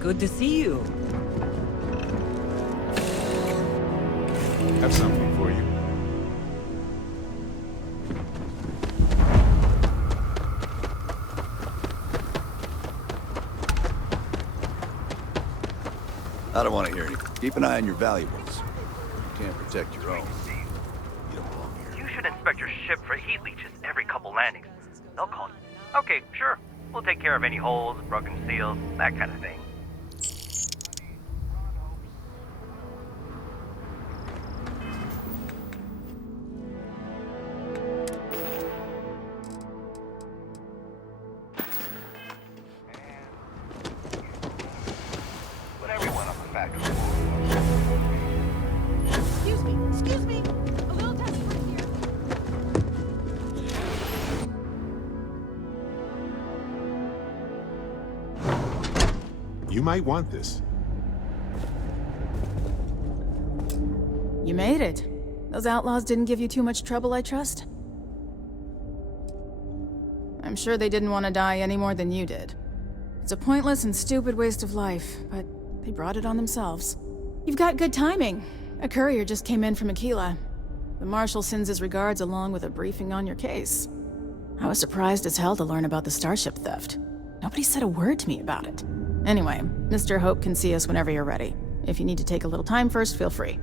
Good to see you. Have something for you. I don't want to hear you. Keep an eye on your valuables. You can't protect your own. You don't belong here. You should inspect your ship for heat leeches every couple landings. They'll call you. Okay, sure. We'll take care of any holes, broken seals, that kind of thing. Put everyone on the factory floor. Excuse me. A little desperate here. You might want this. You made it. Those outlaws didn't give you too much trouble, I trust? I'm sure they didn't want to die any more than you did. It's a pointless and stupid waste of life, but they brought it on themselves. You've got good timing. A courier just came in from Aquila. The Marshal sends his regards along with a briefing on your case. I was surprised as hell to learn about the starship theft. Nobody said a word to me about it. Anyway, Mr. Hope can see us whenever you're ready. If you need to take a little time first, feel free.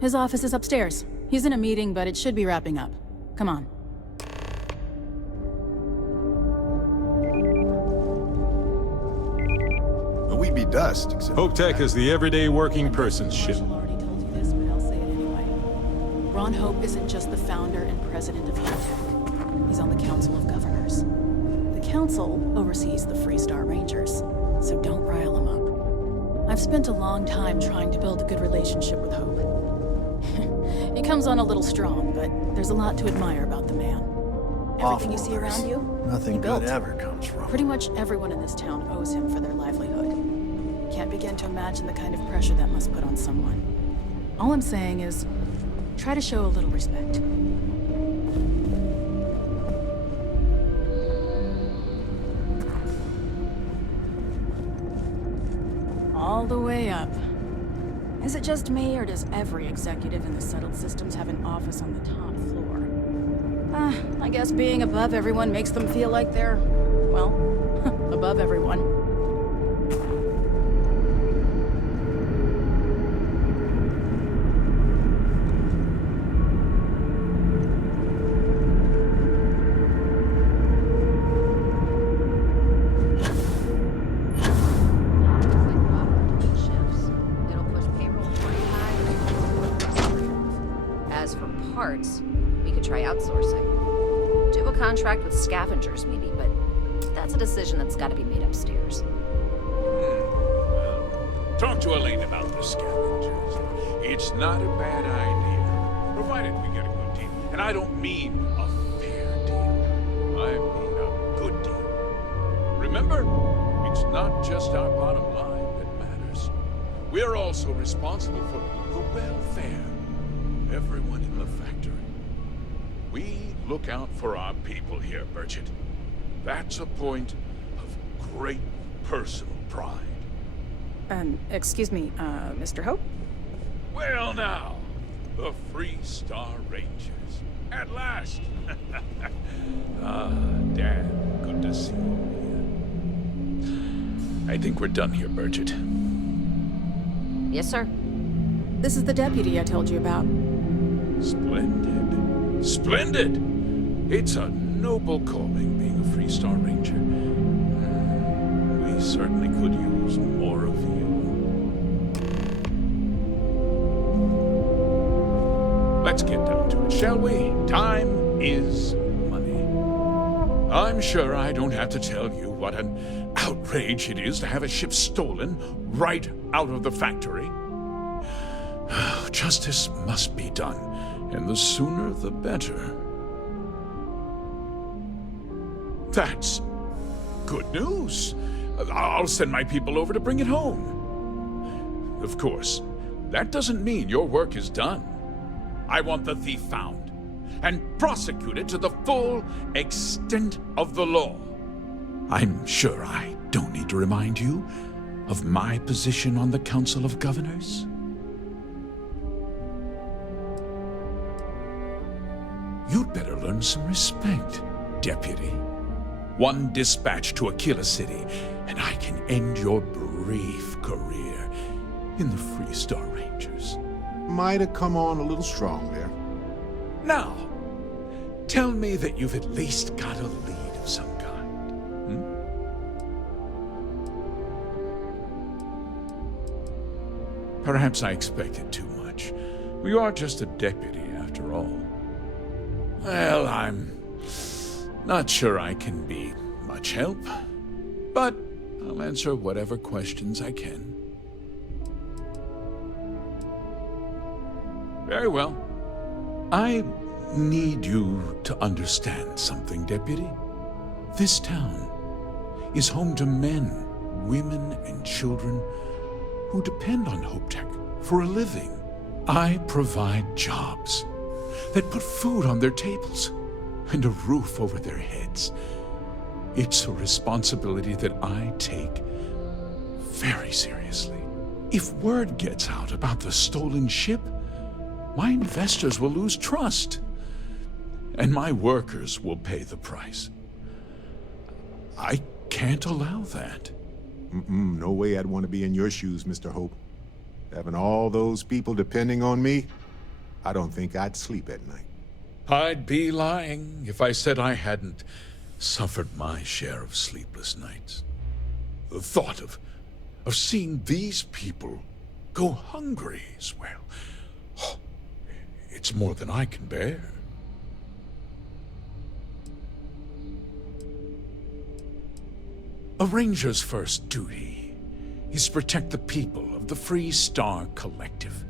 His office is upstairs. He's in a meeting, but it should be wrapping up. Come on. We'd be dust, except... Hope Tech is the everyday working person's ship. Marshall already told you this, but I'll say it anyway. Ron Hope isn't just the founder and president of Hope Tech. He's on the Council of Governors. The Council oversees the Freestar Rangers, so don't rile him up. I've spent a long time trying to build a good relationship with Hope. He comes on a little strong, but there's a lot to admire about the man. Everything you see around you, Nothing he built. good ever comes from. Pretty much everyone in this town owes him for their livelihood. Can't begin to imagine the kind of pressure that must put on someone. All I'm saying is, try to show a little respect. All the way up. Is it just me, or does every executive in the settled systems have an office on the top floor? I guess being above everyone makes them feel like they're, well, above everyone. As for parts, we could try outsourcing. Do a contract with scavengers, maybe, but that's a decision that's got to be made upstairs. Talk to Elaine about the scavengers. It's not a bad idea, provided we get a good deal. And I don't mean a fair deal. I mean a good deal. Remember, it's not just our bottom line that matters. We're also responsible for the welfare of everyone in the factory. We look out for our people here, Burchett. That's a point of great personal pride. Excuse me, Mr. Hope? Well now, the Freestar Rangers. At last! Dad, good to see you again. I think we're done here, Burchett. Yes, sir. This is the deputy I told you about. Splendid. Splendid! It's a noble calling, being a Freestar Ranger. We certainly could use more of you. Let's get down to it, shall we? Time is money. I'm sure I don't have to tell you what an outrage it is to have a ship stolen right out of the factory. Justice must be done, and the sooner the better. That's good news. I'll send my people over to bring it home. Of course, that doesn't mean your work is done. I want the thief found and prosecuted to the full extent of the law. I'm sure I don't need to to remind you of my position on the Council of Governors? You'd better learn some respect, Deputy. One dispatch to Aquila City, and I can end your brief career in the Freestar Rangers. Might have come on a little strong there. Now, tell me that you've at least got a lead of some kind. Perhaps I expected too much. You are just a deputy, after all. Well, I'm not sure I can be much help, but I'll answer whatever questions I can. Very well. I need you to understand something, Deputy. This town is home to men, women, and children who depend on HopeTech for a living. I provide jobs that put food on their tables and a roof over their heads. It's a responsibility that I take very seriously. If word gets out about the stolen ship, my investors will lose trust, and my workers will pay the price. I can't allow that. No way I'd want to be in your shoes, Mr. Hope. Having all those people depending on me, I don't think I'd sleep at night. I'd be lying if I said I hadn't suffered my share of sleepless nights. The thought of seeing these people go hungry as well, it's more than I can bear. A ranger's first duty is to protect the people of the Freestar Collective.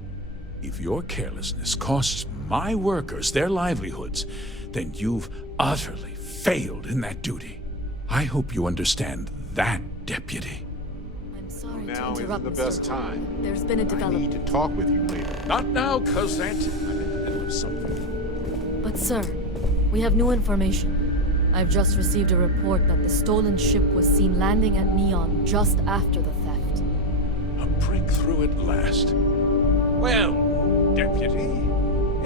If your carelessness costs my workers their livelihoods, then you've utterly failed in that duty. I hope you understand that, Deputy. I'm sorry Now to isn't interrupt, the Mr. best Hope. time. There's been a I need development. to talk with you later. Not now, Cosette. I'm in the middle of something. But sir, we have new information. I've just received a report that the stolen ship was seen landing at Neon just after the theft. A breakthrough at last. Well, Deputy,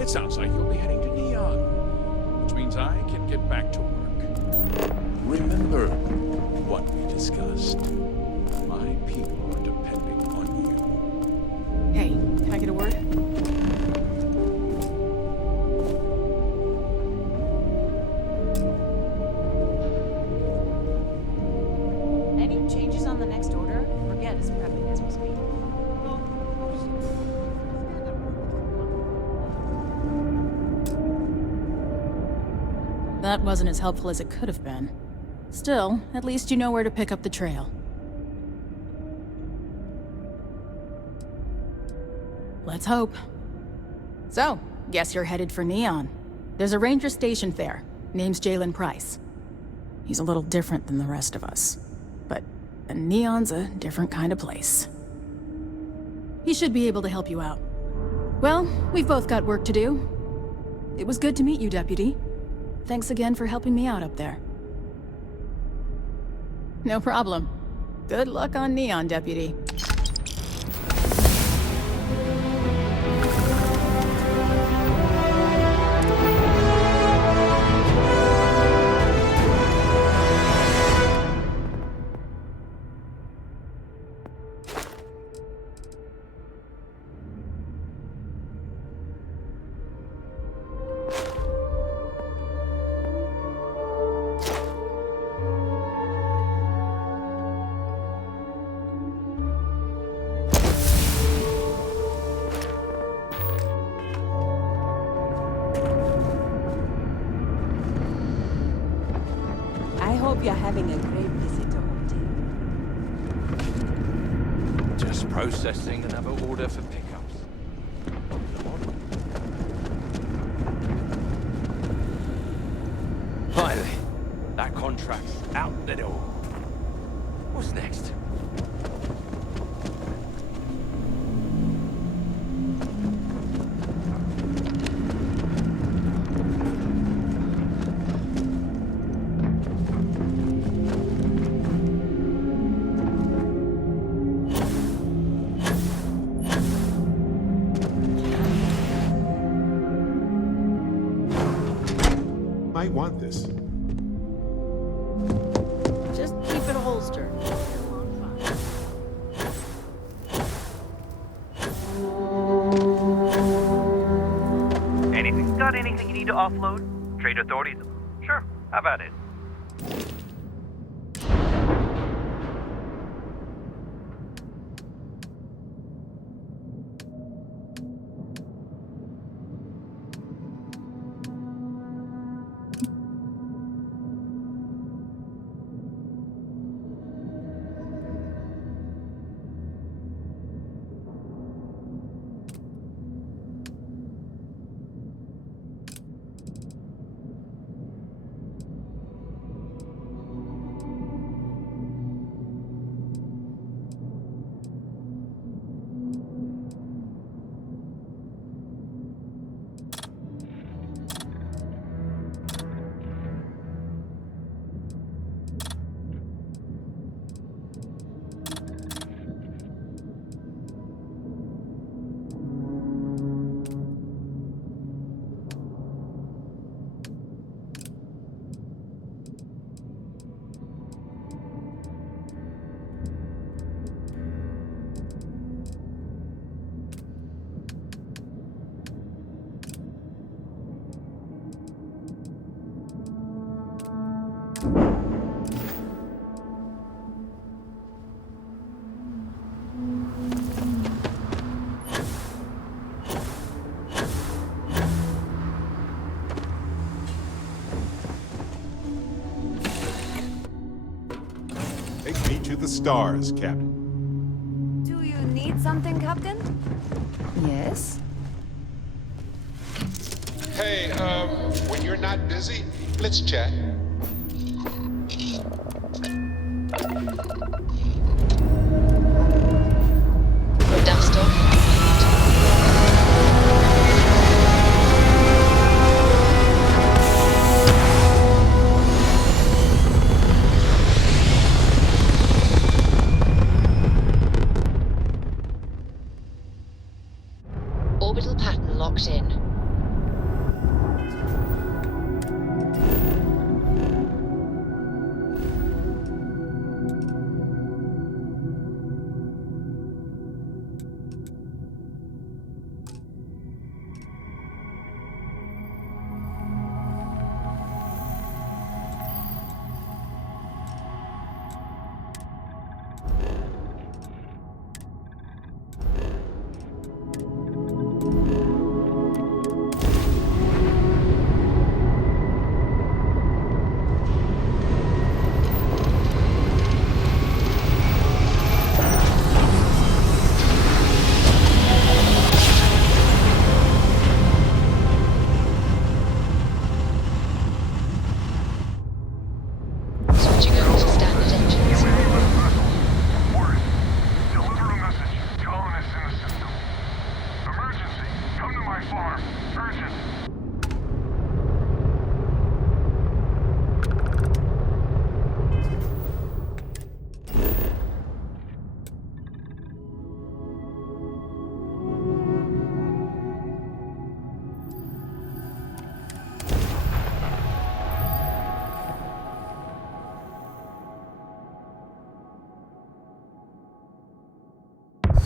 it sounds like you'll be heading to Neon, which means I can get back to work. Remember what we discussed. My people are depending on you. Hey, can I get a word? Any changes on the next order? Forget is prepping as we speak. That wasn't as helpful as it could have been. Still, at least you know where to pick up the trail. Let's hope. So, guess you're headed for Neon. There's a ranger stationed there. Name's Jalen Price. He's a little different than the rest of us. But Neon's a different kind of place. He should be able to help you out. Well, we've both got work to do. It was good to meet you, Deputy. Thanks again for helping me out up there. No problem. Good luck on Neon, Deputy. I hope you're having a great visit to Home Team. Just processing another order for pickups. Finally, that contract's out the door. What's next? might want this. Just keep it holstered. Anything? Got anything you need to offload? Trade authorities? Sure, how about it? Take me to the stars, Captain. Do you need something, Captain? Yes? Hey, when you're not busy, let's chat. Dust off. Orbital pattern locked in.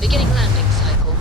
Beginning landing cycle.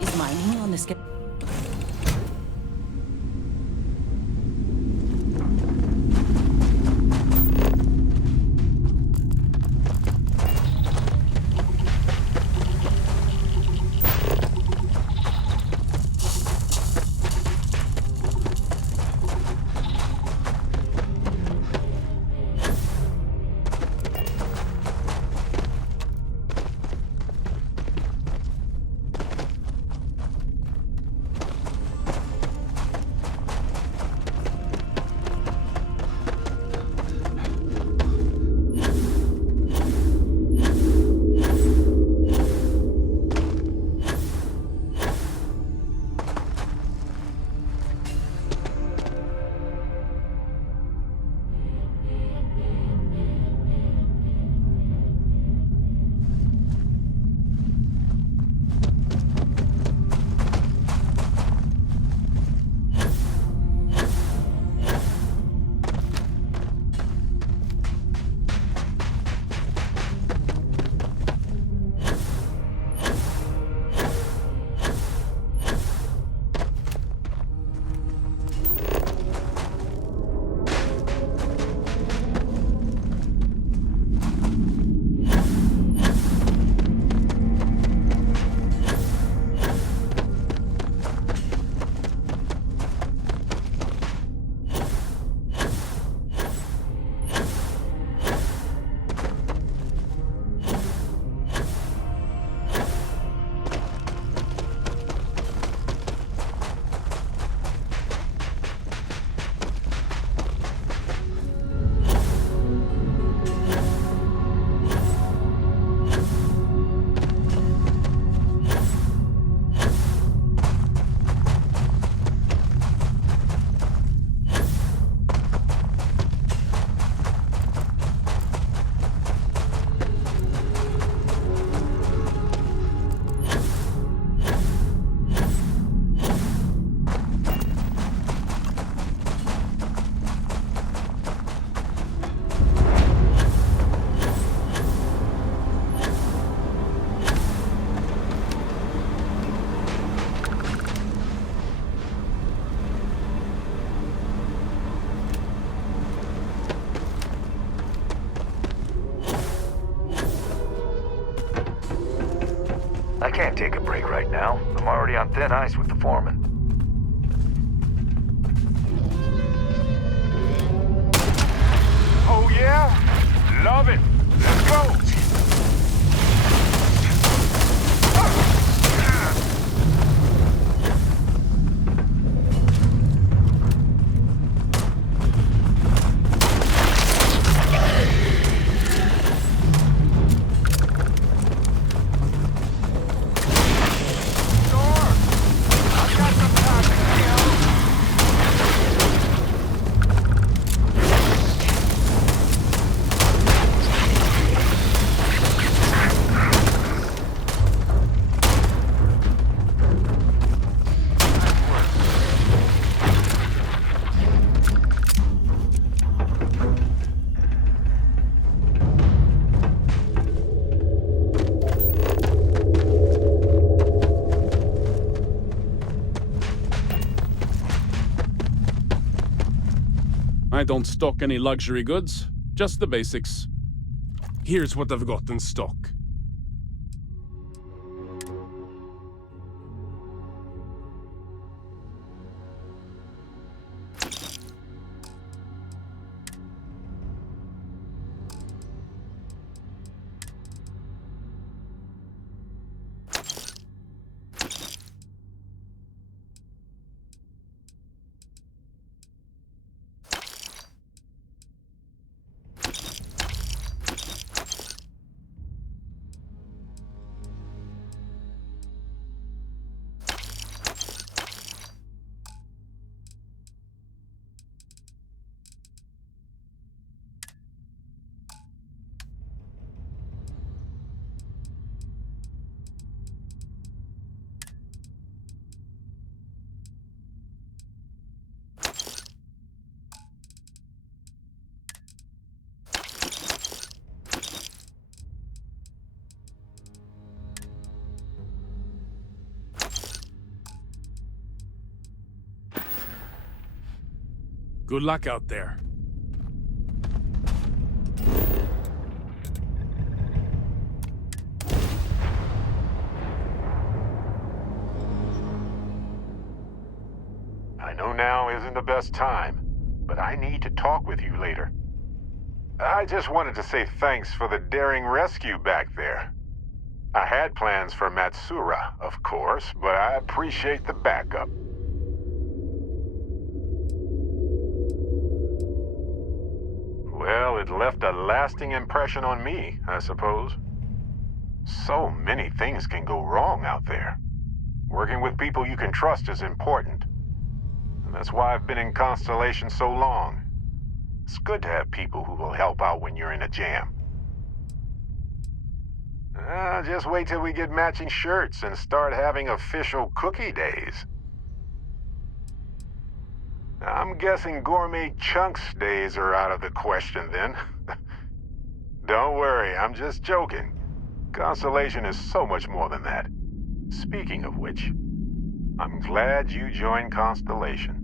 Is mining on the schedule? I can't take a break right now. I'm already on thin ice with the foreman. Oh yeah? Love it. Let's go. I don't stock any luxury goods, just the basics. Here's what I've got in stock. Good luck out there. I know now isn't the best time, but I need to talk with you later. I just wanted to say thanks for the daring rescue back there. I had plans for Matsura, of course, but I appreciate the backup. Well, it left a lasting impression on me, I suppose. So many things can go wrong out there. Working with people you can trust is important. And that's why I've been in Constellation so long. It's good to have people who will help out when you're in a jam. Just wait till we get matching shirts and start having official cookie days. I'm guessing gourmet chunks days are out of the question then. Don't worry, I'm just joking. Constellation is so much more than that. Speaking of which, I'm glad you joined Constellation.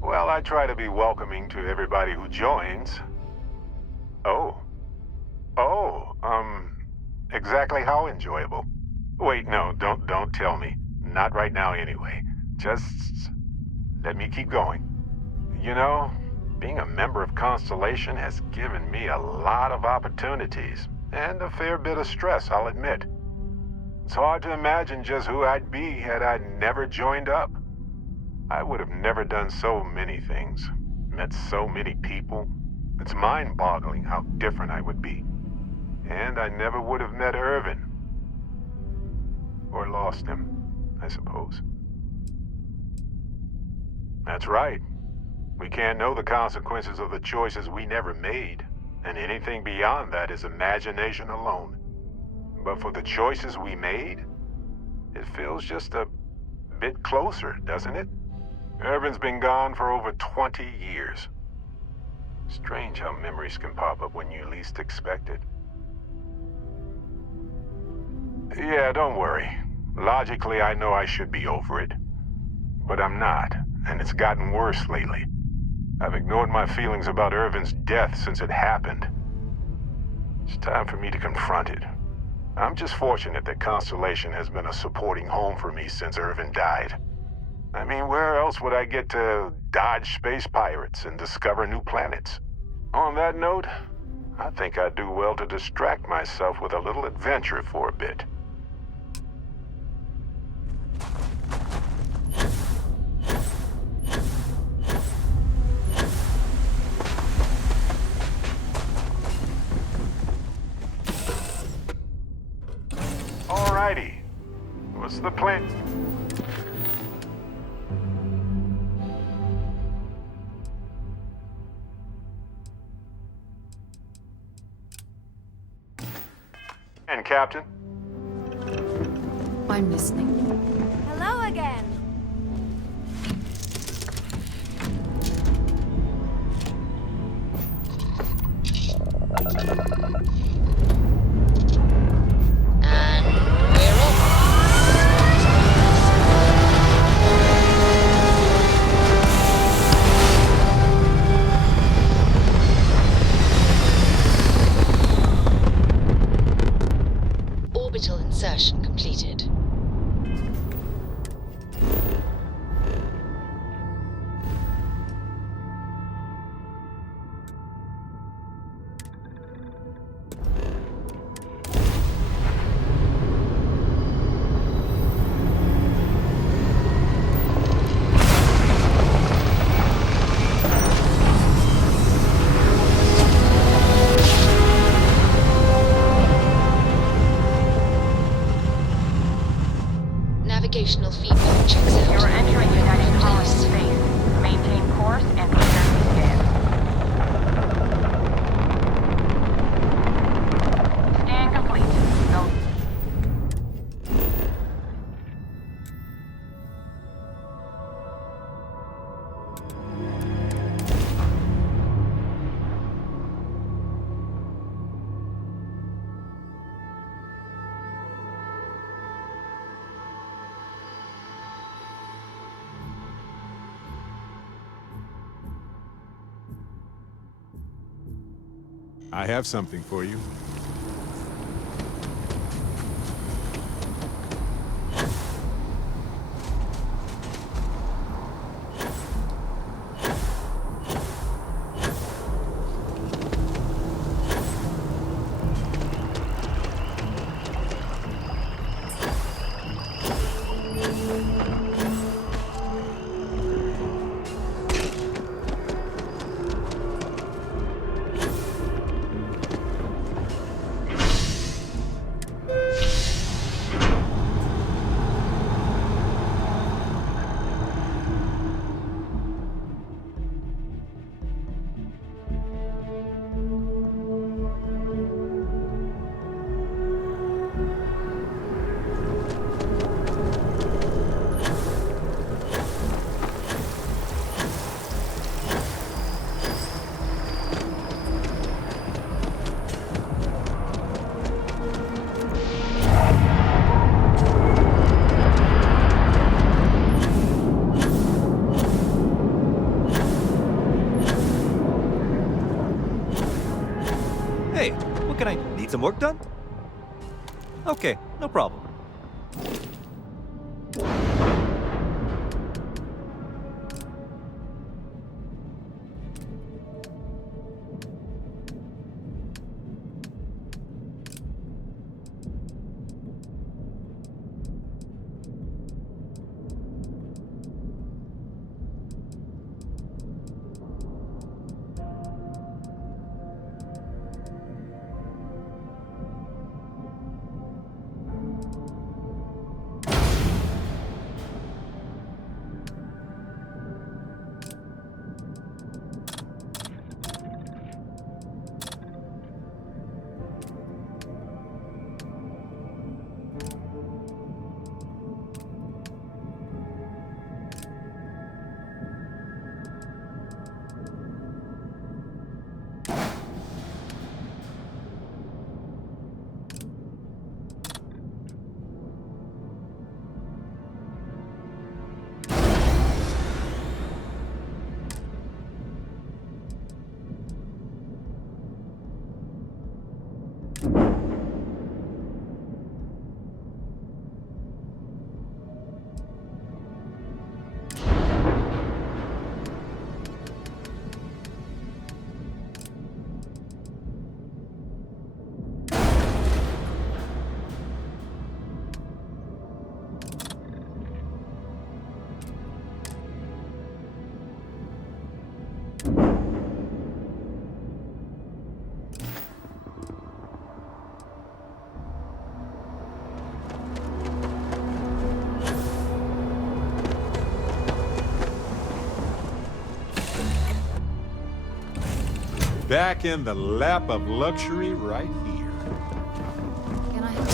Well, I try to be welcoming to everybody who joins. Exactly how enjoyable? Wait, no, don't tell me. Not right now anyway. Just let me keep going. You know, being a member of Constellation has given me a lot of opportunities, and a fair bit of stress, I'll admit. It's hard to imagine just who I'd be had I never joined up. I would have never done so many things, met so many people. It's mind-boggling how different I would be. And I never would have met Irvin. Or lost him, I suppose. That's right. We can't know the consequences of the choices we never made, and anything beyond that is imagination alone. But for the choices we made, it feels just a bit closer, doesn't it? Irvin's been gone for over 20 years. Strange how memories can pop up when you least expect it. Yeah, don't worry. Logically, I know I should be over it. But I'm not, and it's gotten worse lately. I've ignored my feelings about Irvin's death since it happened. It's time for me to confront it. I'm just fortunate that Constellation has been a supporting home for me since Irvin died. I mean, where else would I get to dodge space pirates and discover new planets? On that note, I think I'd do well to distract myself with a little adventure for a bit. Alrighty. What's the plan? And Captain? I'm listening. Hello again. Orbital insertion completed. Navigational feedback checks out. You're entering United Colonies space. Maintain course and prepare to scan. Scan complete. Go. I have something for you. Hey, what can I... Need some work done? Okay, no problem. Back in the lap of luxury right here. Can I help?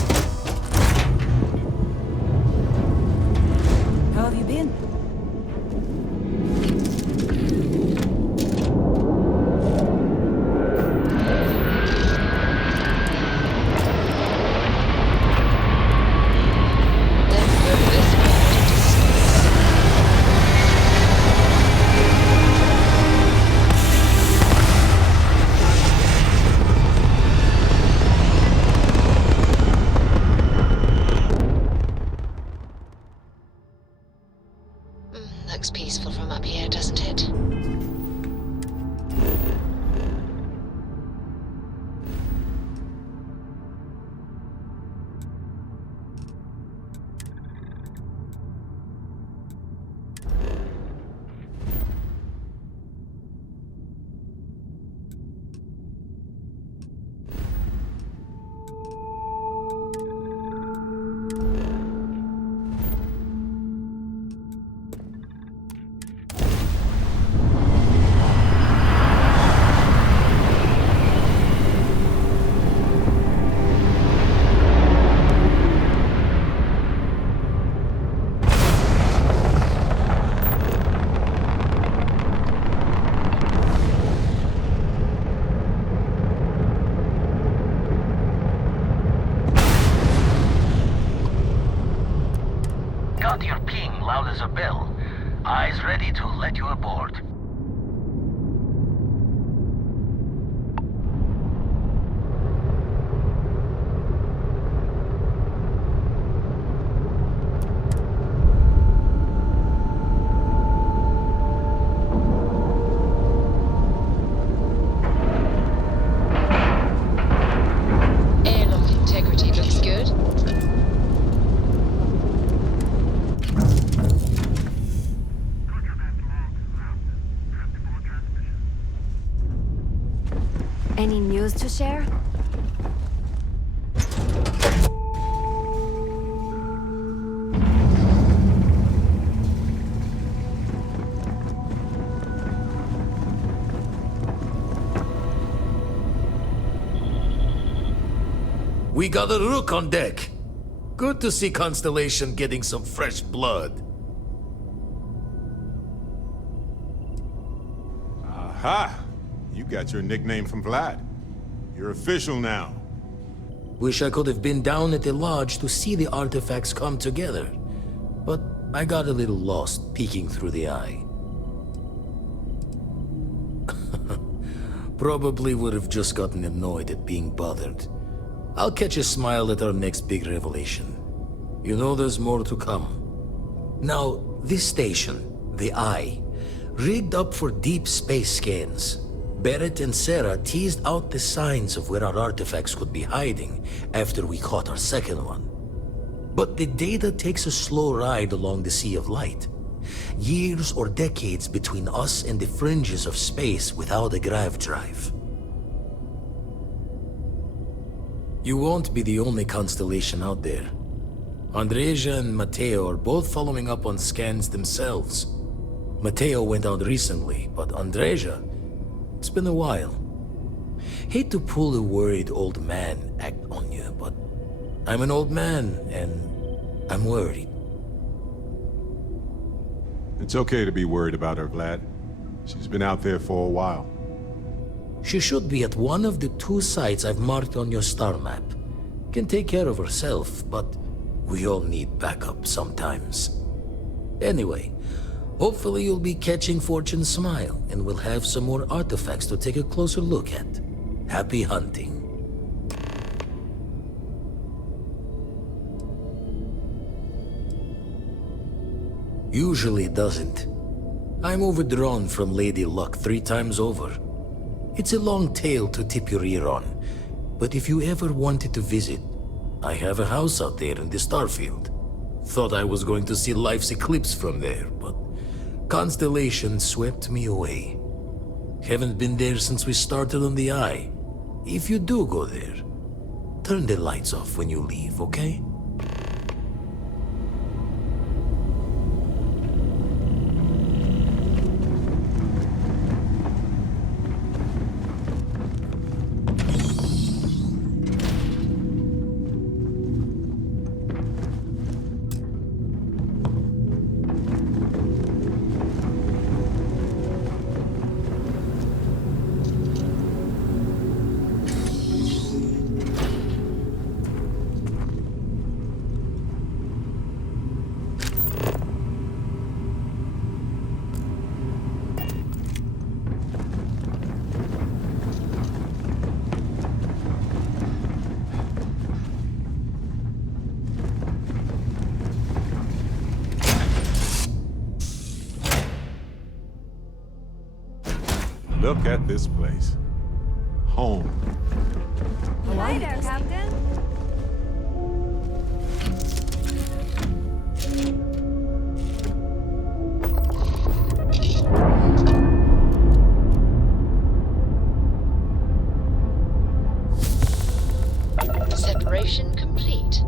How have you been? Looks peaceful from up here, doesn't it? Got your ping loud as a bell. Eyes ready to let you aboard. Airlock integrity looks good. Any news to share? We got a rook on deck. Good to see Constellation getting some fresh blood. Aha! You got your nickname from Vlad. You're official now. Wish I could have been down at the lodge to see the artifacts come together. But I got a little lost peeking through the eye. Probably would have just gotten annoyed at being bothered. I'll catch a smile at our next big revelation. You know there's more to come. Now, this station, the Eye, rigged up for deep space scans. Barrett and Sarah teased out the signs of where our artifacts could be hiding after we caught our second one. But the data takes a slow ride along the Sea of Light. Years or decades between us and the fringes of space without a grav drive. You won't be the only constellation out there. Andreja and Matteo are both following up on scans themselves. Matteo went out recently, but Andreja, it's been a while. Hate to pull a worried old man act on you, but I'm an old man, and I'm worried. It's okay to be worried about her, Vlad. She's been out there for a while. She should be at one of the 2 sites I've marked on your star map. Can take care of herself, but we all need backup sometimes. Anyway, hopefully you'll be catching Fortune's smile, and we'll have some more artifacts to take a closer look at. Happy hunting. Usually it doesn't. I'm overdrawn from Lady Luck 3 times over. It's a long tale to tip your ear on, but if you ever wanted to visit, I have a house out there in the Starfield. Thought I was going to see life's eclipse from there, but Constellation swept me away. Haven't been there since we started on the Eye. If you do go there, turn the lights off when you leave, okay? Look at this place. Home. Hi there, Captain. Separation complete.